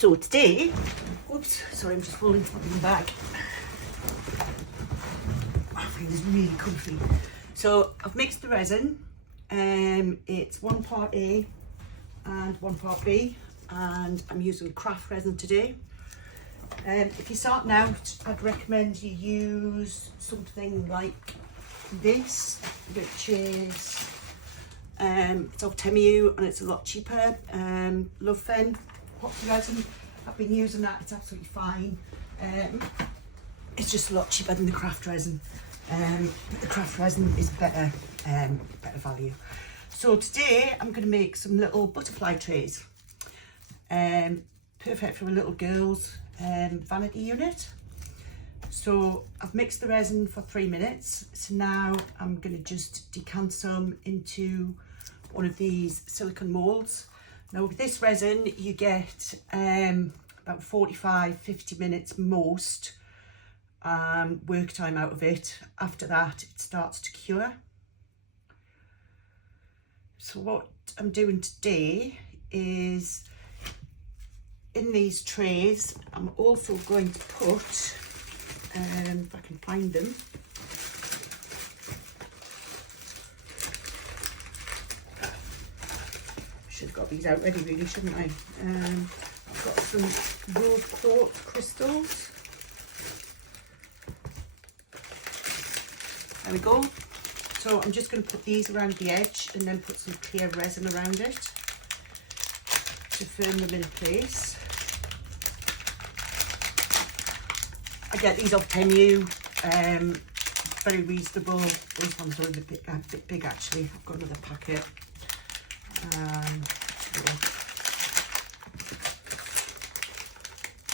So today, oops, sorry, I'm just falling from the bag. I find this really comfy. So I've mixed the resin. It's 1 part A and 1 part B, and I'm using craft resin today. If you're starting out, I'd recommend you use something like this, which is it's of Temu and it's a lot cheaper. Love Fen poppy resin. I've been using that, it's absolutely fine. It's just a lot cheaper than the craft resin. The craft resin is better value. So today I'm going to make some little butterfly trays. Perfect for a little girl's vanity unit. So I've mixed the resin for 3 minutes. So now I'm going to just decant some into one of these silicone moulds. Now with this resin you get about 45-50 minutes most work time out of it. After that it starts to cure. So what I'm doing today is, in these trays I'm also going to put, if I can find them, should have got these out ready really, shouldn't I? I've got some rose quartz crystals. There we go. So I'm just going to put these around the edge and then put some clear resin around it to firm them in place. I get these off Temu, very reasonable. Those ones are a bit big actually. I've got another packet.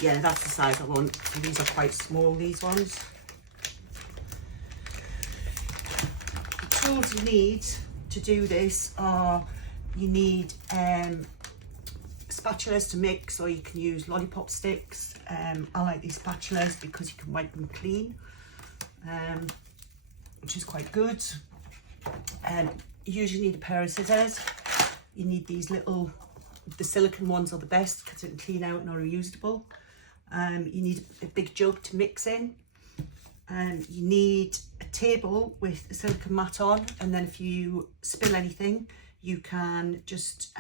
Yeah, that's the size I want. These are quite small, these ones. The tools you need to do this are, you need spatulas to mix, or you can use lollipop sticks. I like these spatulas because you can wipe them clean, which is quite good. You usually need a pair of scissors. You need these little, the silicone ones are the best because they can clean out and are reusable. You need a big jug to mix in. You need a table with a silicone mat on, and then if you spill anything you can just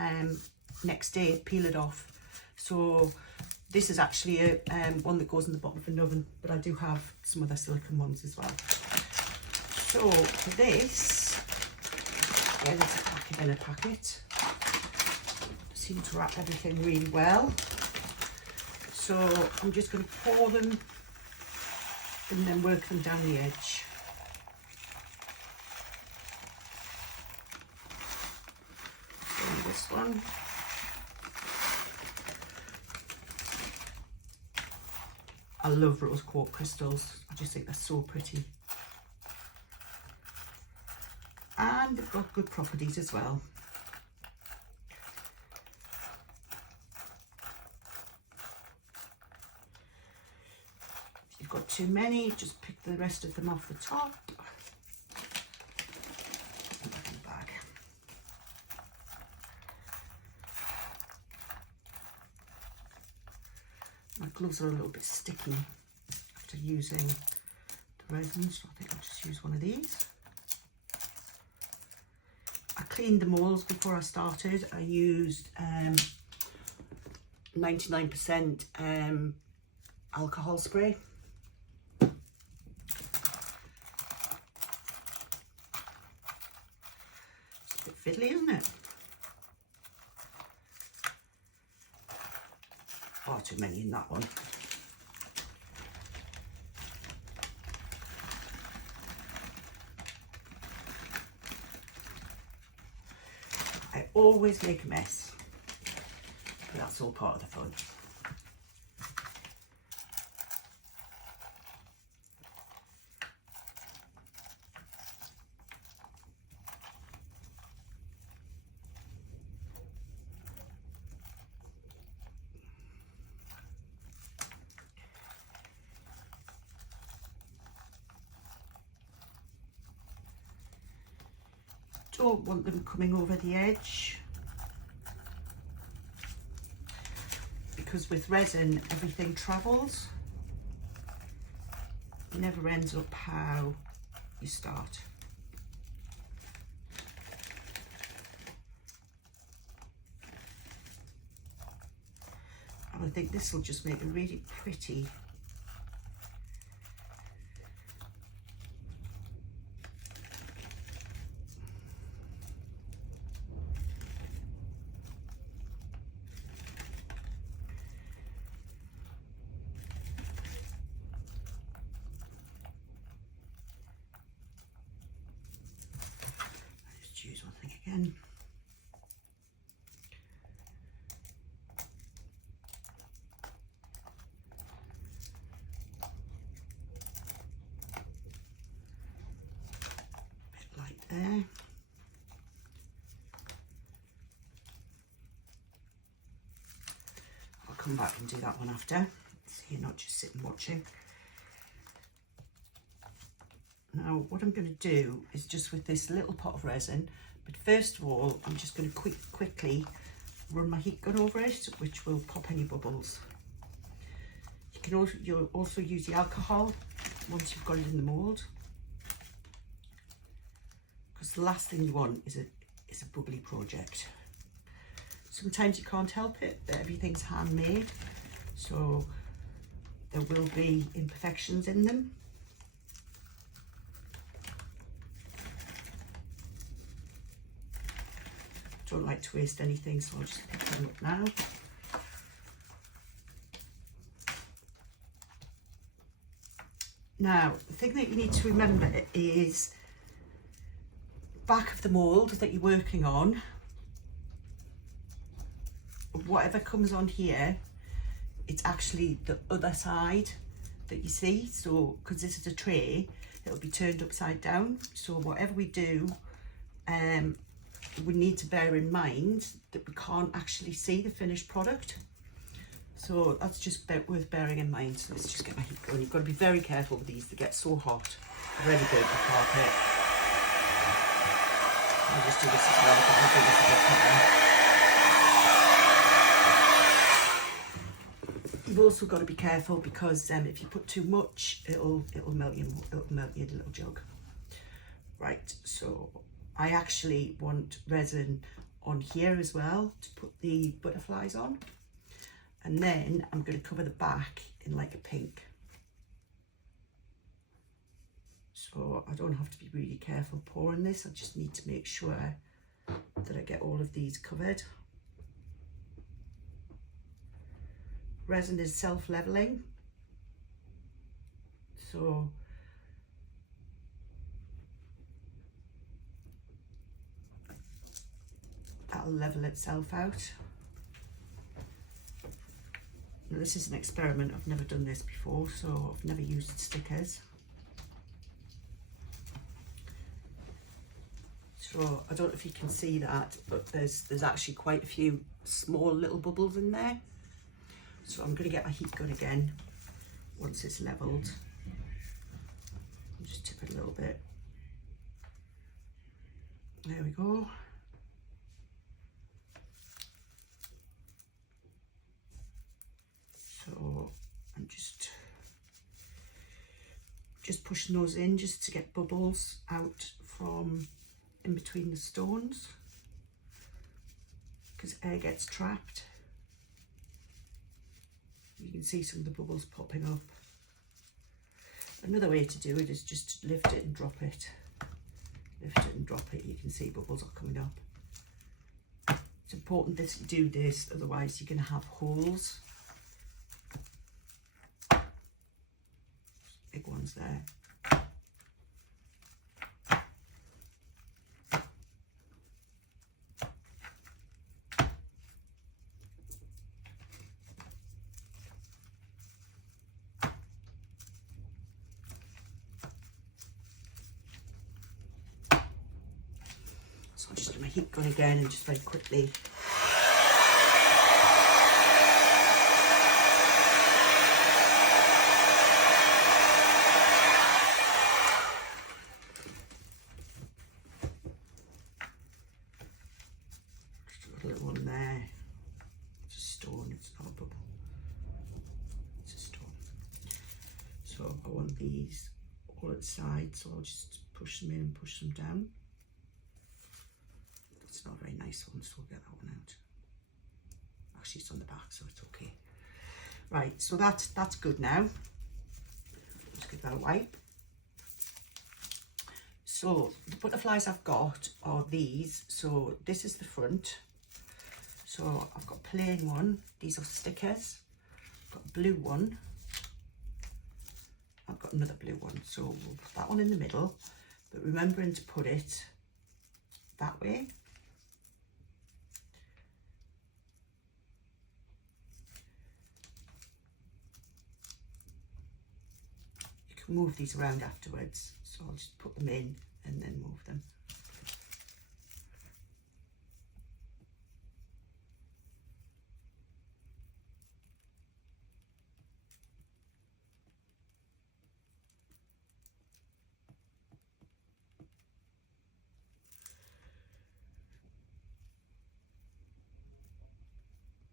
next day peel it off. So this is actually a one that goes in the bottom of an oven, but I do have some other silicone ones as well. So for this, again, it's a packet in a packet. Seem to wrap everything really well. So I'm just going to pour them and then work them down the edge. So this one. I love rose quartz crystals. I just think they're so pretty. And they've got good properties as well. If you've got too many, just pick the rest of them off the top. Put that in the bag. My gloves are a little bit sticky after using the resin, so I think I'll just use one of these. I cleaned the molds before I started. I used 99% alcohol spray. It's a bit fiddly, isn't it? Far too many in that one. I always make a mess, but that's all part of the fun. Don't want them coming over the edge, because with resin, everything travels. It never ends up how you start. And I think this will just make a really pretty use one thing again. Bit light there. I'll come back and do that one after, so you're not just sitting watching. Now what I'm going to do is just with this little pot of resin, but first of all I'm just going to quickly run my heat gun over it, which will pop any bubbles. You'll also use the alcohol once you've got it in the mould, because the last thing you want is a bubbly project. Sometimes you can't help it, but everything's handmade, so there will be imperfections in them. Don't like to waste anything, so I'll just pick them up now. Now, the thing that you need to remember is back of the mould that you're working on, whatever comes on here, it's actually the other side that you see. So, because this is a tray, it'll be turned upside down. So whatever we do, we need to bear in mind that we can't actually see the finished product. So that's just worth bearing in mind. So let's just get my heat going. You've got to be very careful with these. They get so hot. Really good for carpet. I'll just do this as well. I'll do this a bit hotter. You've also got to be careful because if you put too much, it'll melt your little jug. Right, so I actually want resin on here as well to put the butterflies on. And then I'm going to cover the back in like a pink. So I don't have to be really careful pouring this. I just need to make sure that I get all of these covered. Resin is self-leveling. So that'll level itself out. Now this is an experiment, I've never done this before, so I've never used stickers. So I don't know if you can see that, but there's actually quite a few small little bubbles in there. So I'm going to get my heat gun again once it's levelled. Just tip it a little bit. There we go. So I'm just pushing those in just to get bubbles out from in between the stones, because air gets trapped. You can see some of the bubbles popping up. Another way to do it is just to lift it and drop it. Lift it and drop it. You can see bubbles are coming up. It's important that you do this, otherwise you're going to have holes. Big ones there. So I'll just do my heat gun again and just very quickly. Just a little one there. It's a stone, it's not a bubble. So I want these all at the side, so I'll just push them in and push them down. That's not a very nice one, so we'll get that one out. Actually, it's on the back, so it's okay. Right, so that's good now. Let's give that a wipe. So the butterflies I've got are these. So this is the front. So I've got a plain one. These are stickers. I've got a blue one. I've got another blue one. So we'll put that one in the middle, but remembering to put it that way. You can move these around afterwards. So I'll just put them in and then move them.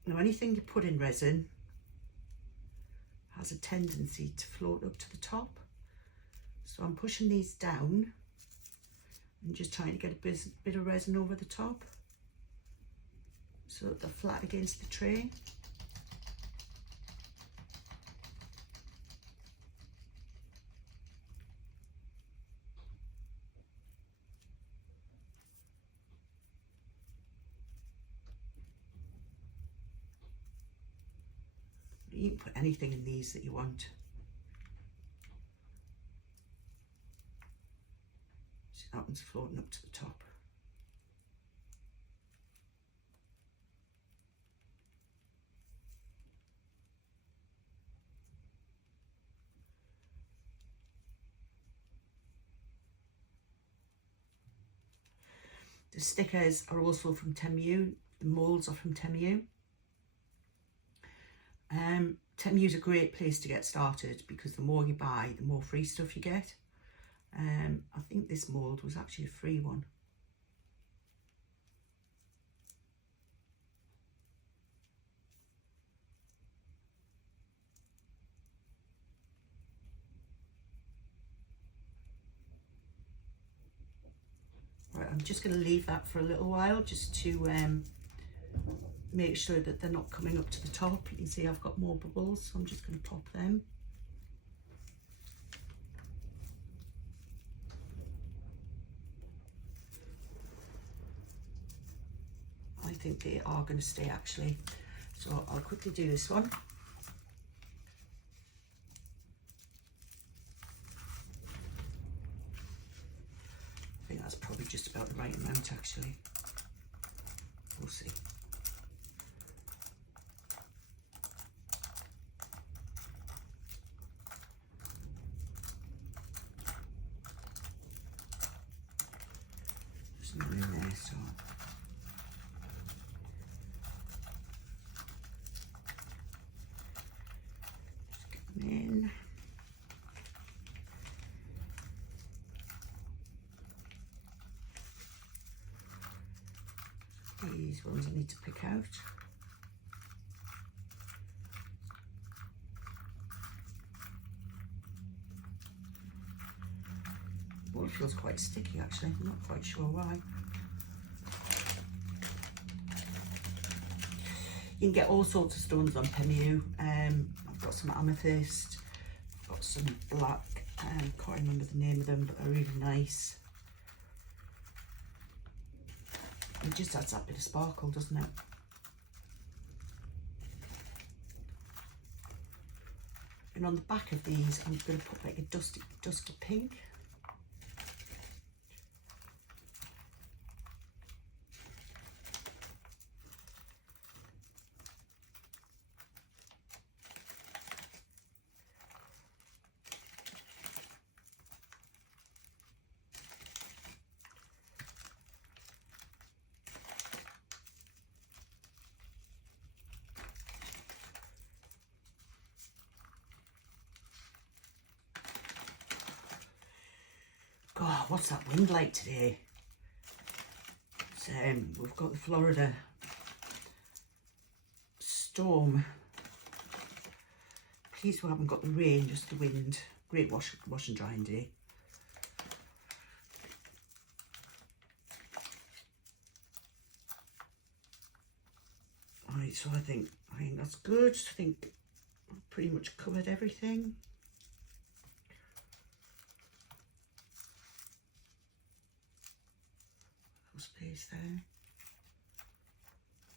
Now anything you put in resin has a tendency to float up to the top. So I'm pushing these down and just trying to get a bit of resin over the top so that they're flat against the tray. You can put anything in these that you want. See, that one's floating up to the top. The stickers are also from Temu. The moulds are from Temu. Temu is a great place to get started because the more you buy, the more free stuff you get. I think this mould was actually a free one. Right, I'm just going to leave that for a little while just to make sure that they're not coming up to the top. You can see I've got more bubbles, so I'm just going to pop them. I think they are going to stay actually. So I'll quickly do this one. I think that's probably just about the right amount actually. We'll see. There's none in there, so just get them in. These ones I need to pick out. Well, it feels quite sticky actually, I'm not quite sure why. You can get all sorts of stones on Temu. I've got some amethyst, I've got some black, can't remember the name of them, but they're really nice. It just adds that bit of sparkle, doesn't it? And on the back of these, I'm going to put like a dusty pink. God, what's that wind like today? So, we've got the Florida storm These who haven't got the rain, just the wind. Great wash and drying day. Right, so I think that's good. I think I've pretty much covered everything. Space there.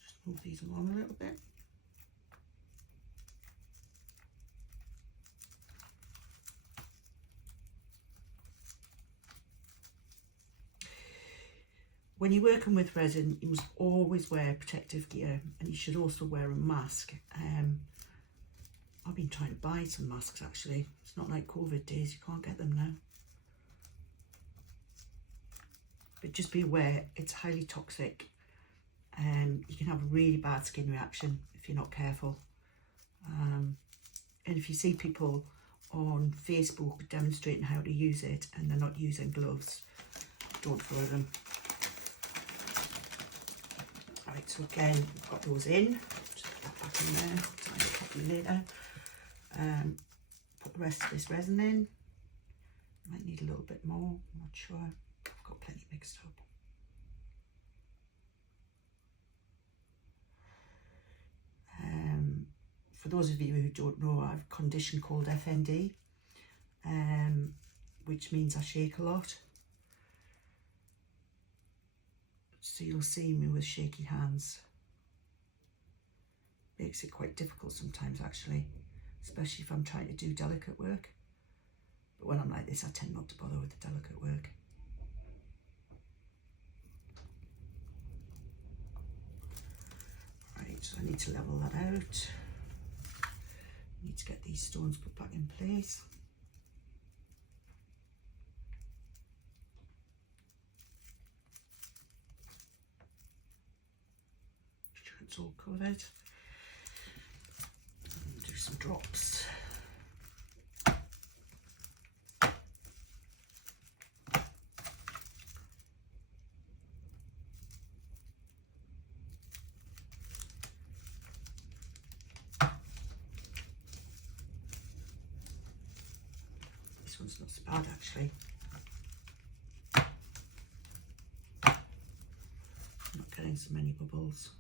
Just move these along a little bit. When you're working with resin, you must always wear protective gear, and you should also wear a mask. I've been trying to buy some masks actually. It's not like COVID days, you can't get them now. But just be aware, it's highly toxic. You can have a really bad skin reaction if you're not careful. And if you see people on Facebook demonstrating how to use it and they're not using gloves, don't follow them. Right, so again, we've got those in. Just put that back in there, tidy it properly later. Put the rest of this resin in. Might need a little bit more, I'm not sure. I've got plenty mixed up. For those of you who don't know, I have a condition called FND, which means I shake a lot. So you'll see me with shaky hands. Makes it quite difficult sometimes actually, especially if I'm trying to do delicate work. But when I'm like this, I tend not to bother with the delicate work. Right, so I need to level that out. I need to get these stones put back in place. It's all covered. Do some drops. This one's not so bad actually. I'm not getting so many bubbles.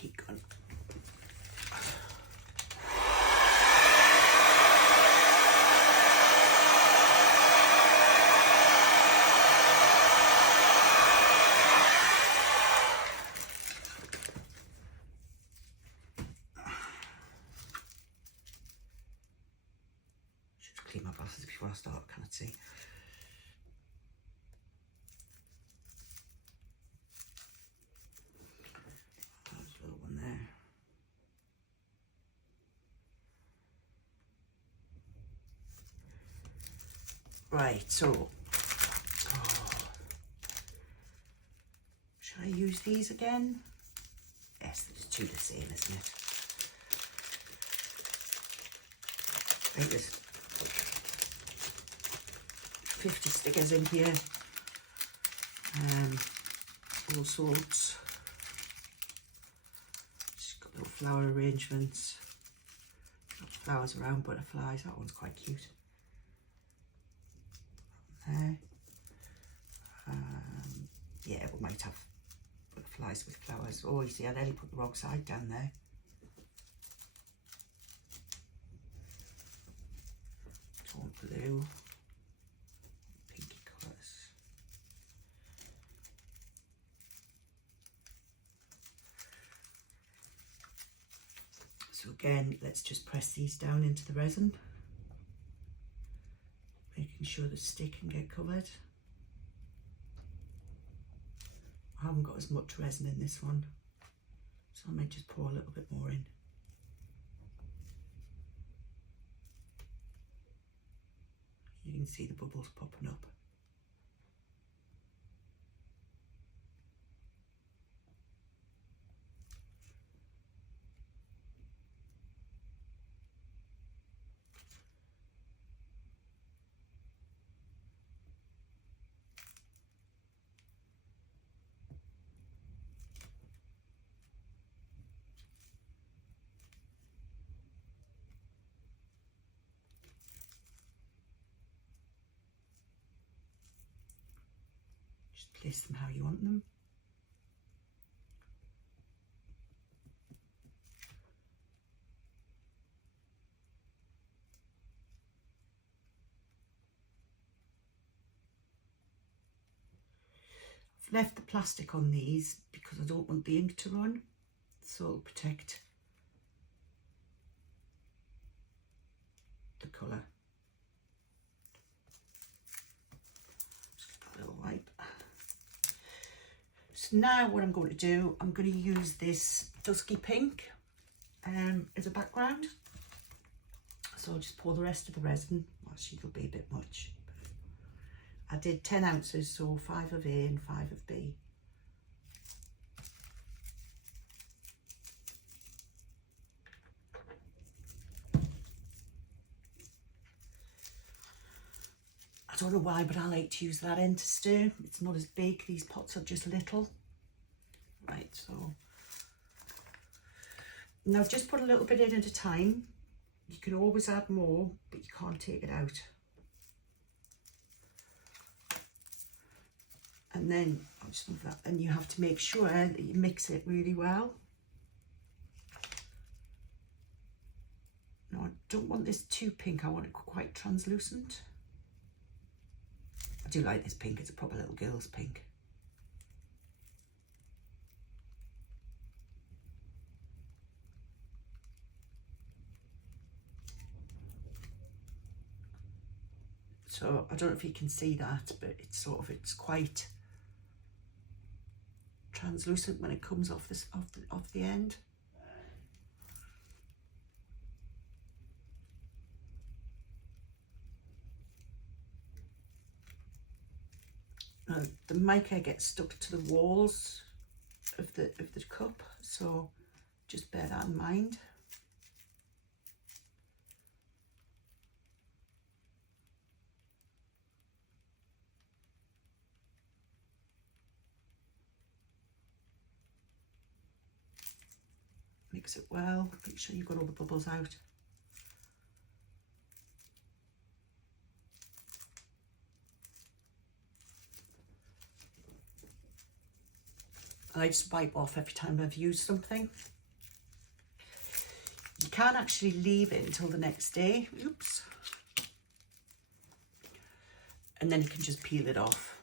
Heat gun. Should clean my glasses before I start, can I see? Right, so should I use these again? Yes, there's two the same, isn't it? I think there's 50 stickers in here. All sorts. Just got little flower arrangements. Got flowers around, butterflies. That one's quite cute. There. Yeah, we might have butterflies with flowers. Oh, you see, I nearly put the wrong side down there. Taunt blue, pinky colours. So again, let's just press these down into the resin, making sure the stick can get covered. I haven't got as much resin in this one, so I might just pour a little bit more in. You can see the bubbles popping up. place them how you want them. I've left the plastic on these because I don't want the ink to run, so it'll protect the colour. Just give that a little wipe. So now what I'm going to do, I'm going to use this dusky pink as a background. So I'll just pour the rest of the resin. Actually, it'll be a bit much. I did 10 ounces, so 5 of A and 5 of B. I don't know why, but I like to use that end to stir. It's not as big, these pots are just little. Right, so now just put a little bit in at a time. You can always add more, but you can't take it out. And then I'll just move that, and you have to make sure that you mix it really well. No, I don't want this too pink, I want it quite translucent. I do like this pink, it's a proper little girl's pink. So I don't know if you can see that, but it's sort of, it's quite translucent when it comes off this off the end. Now, the mica gets stuck to the walls of the cup, so just bear that in mind. Mix it well, make sure you've got all the bubbles out. I just wipe off every time I've used something. You can actually leave it until the next day, oops. And then you can just peel it off.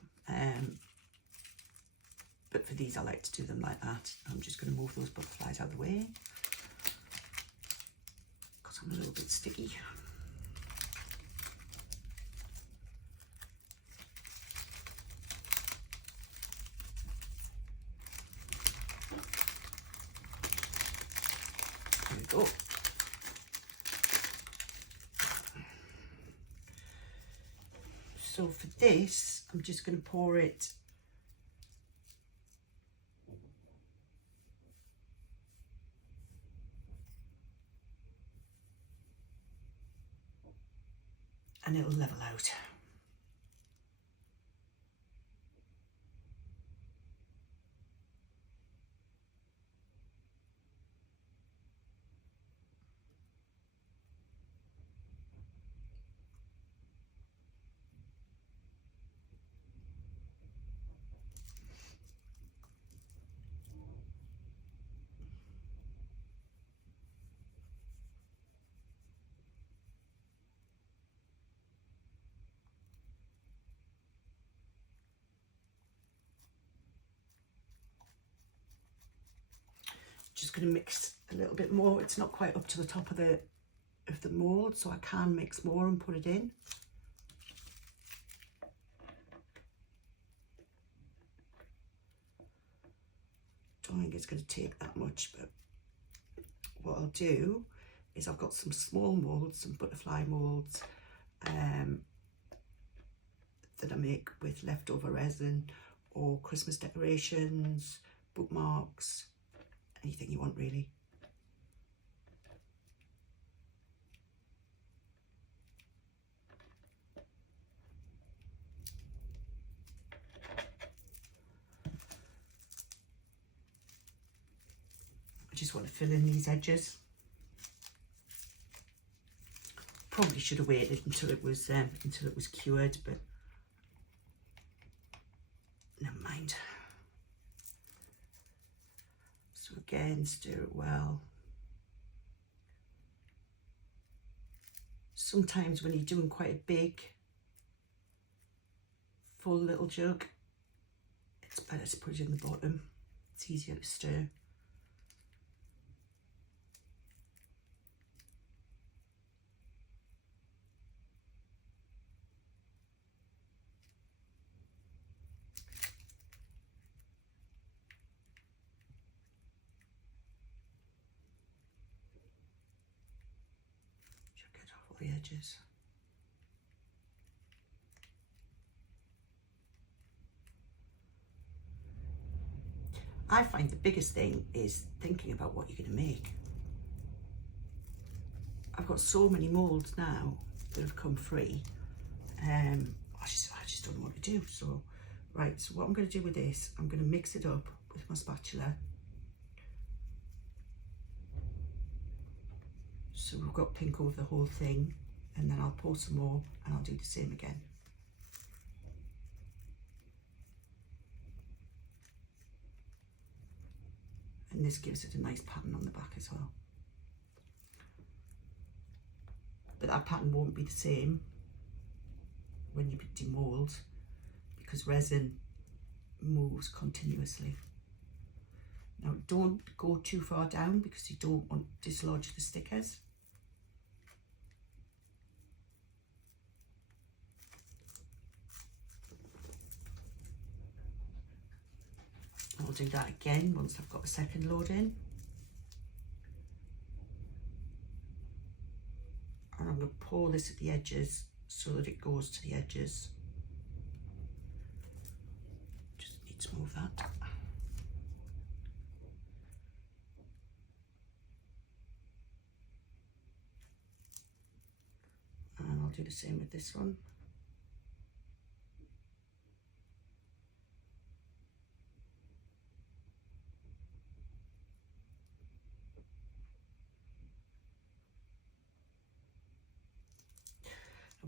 But for these, I like to do them like that. I'm just going to move those butterflies out of the way because I'm a little bit sticky. There we go. So for this, I'm just going to pour it and it'll level out. Just going to mix a little bit more. It's not quite up to the top of the mould, so I can mix more and put it in. Don't think it's going to take that much, but what I'll do is I've got some small moulds, some butterfly moulds that I make with leftover resin or Christmas decorations, bookmarks, anything you want really. I just want to fill in these edges. Probably should have waited until it was cured, but never mind. So again, stir it well. Sometimes when you're doing quite a big, full little jug, it's better to put it in the bottom. It's easier to stir. Get off all the edges. I find the biggest thing is thinking about what you're going to make. I've got so many moulds now that have come free. I just don't know what to do. So, right, so what I'm going to do with this, I'm going to mix it up with my spatula. So we've got pink over the whole thing, and then I'll pour some more and I'll do the same again. And this gives it a nice pattern on the back as well. But that pattern won't be the same when you demould, because resin moves continuously. Now don't go too far down because you don't want to dislodge the stickers. I'll do that again once I've got a second load in. And I'm going to pour this at the edges so that it goes to the edges. Just need to move that. And I'll do the same with this one.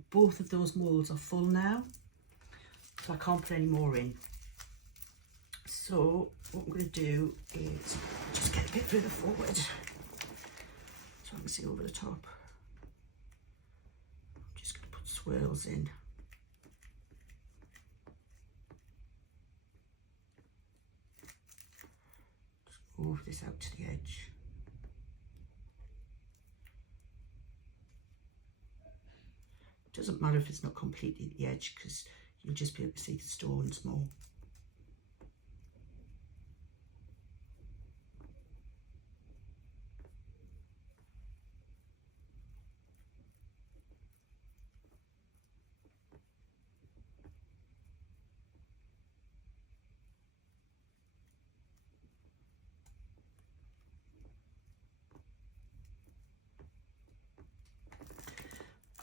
Both of those moulds are full now, so I can't put any more in. So what I'm going to do is just get a bit further forward so I can see over the top. I'm just going to put swirls in. Just move this out to the edge. Doesn't matter if it's not completely at the edge because you'll just be able to see the stones more.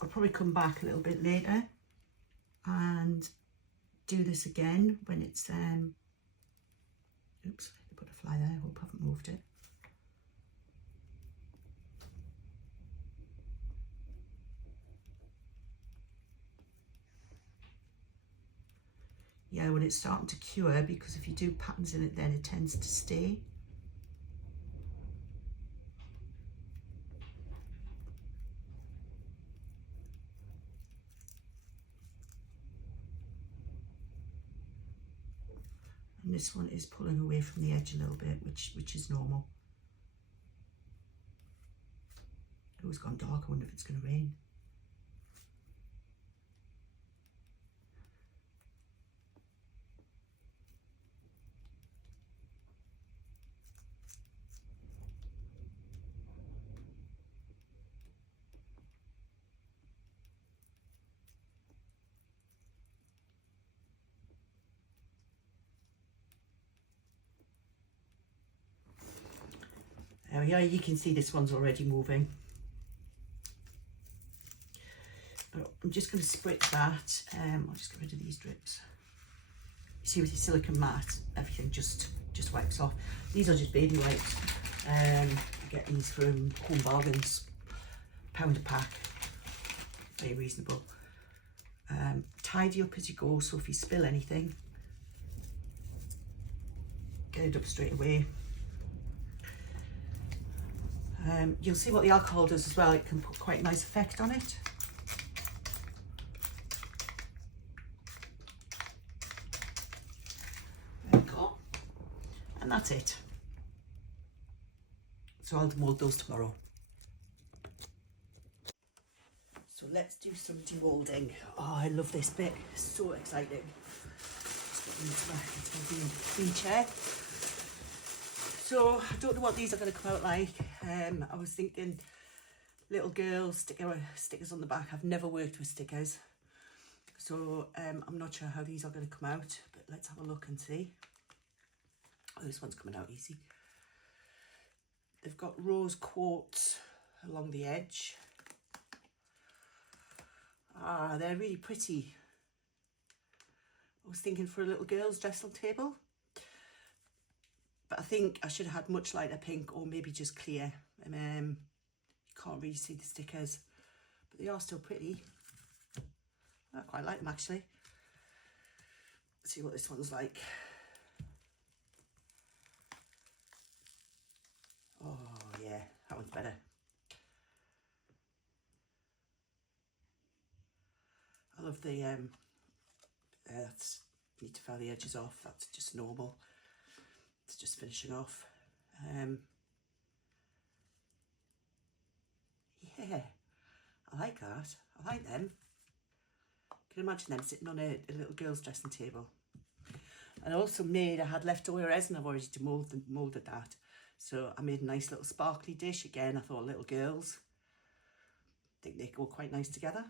I'll probably come back a little bit later and do this again when it's oops, the butterfly there, I hope I haven't moved it. Yeah, when it's starting to cure, because if you do patterns in it then it tends to stay. And this one is pulling away from the edge a little bit, which is normal. Oh, it's gone dark. I wonder if it's going to rain. There we are, you can see this one's already moving. I'm just going to spritz that. I'll just get rid of these drips. You see with your silicone mat, everything just wipes off. These are just baby wipes. I get these from Home Bargains, £1 a pack, very reasonable. Tidy up as you go, so if you spill anything, get it up straight away. You'll see what the alcohol does as well. It can put quite a nice effect on it. There we go. And that's it. So I'll demould those tomorrow. So let's do some demoulding. Oh, I love this bit. It's so exciting. Just got into my green chair. So I don't know what these are going to come out like. I was thinking little girl stickers on the back. I've never worked with stickers, so I'm not sure how these are going to come out, but let's have a look and see. Oh, this one's coming out easy. They've got rose quartz along the edge. Ah, they're really pretty. I was thinking for a little girl's dressing table, but I think I should have had much lighter pink or maybe just clear. You can't really see the stickers, but they are still pretty. I quite like them actually. Let's see what this one's like. Oh yeah, that one's better. I love the that's, need to file the edges off. That's just normal. It's just finishing off. Yeah, I like that. I like them. Can you imagine them sitting on a little girl's dressing table? And I also made, I had leftover resin. I've already moulded that. So I made a nice little sparkly dish. Again, I thought little girls, I think they go quite nice together.